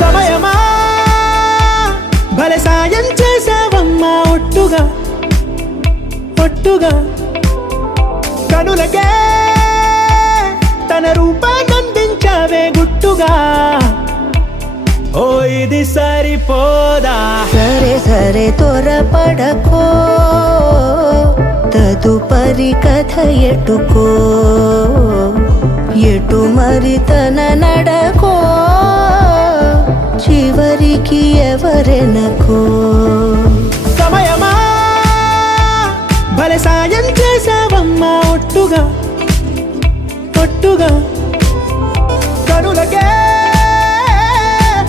సమయమా భలే సాయం చేసావమ్మా ఒట్టుగా ఒట్టుగా కనులకే తన రూపాన్నందించావే గుట్టుగా ఓ ఇది సరిపోదా సరే సరే త్వరపడకో తదుపరి కథ ఎటుకో ఎటు మరి తన నడకో చివరికి ఎవరెనకో సమయమా భలే సాయం చేసావమ్మా ఒట్టుగా ఒట్టుగా కనులకే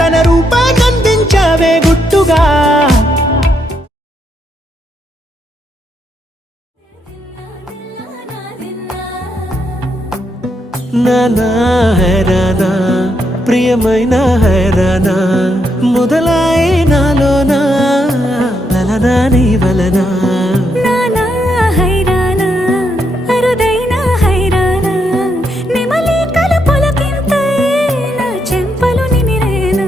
తన రూపాన్నందించావే గుట్టుగా నానా హైరానా ప్రియమైన హైరానా మొదలాయి నాలోనా లలనా నీ వలనా నానా హైరానా అరుదైన హైరానా నెమలి కలుపులకింతై నా చెంపలు నిమిరేనా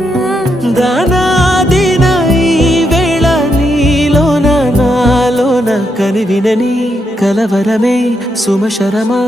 దానా దీనా ఈ వేళ నీలోన నాలోన కనివినని కలవరమే సుమశరమా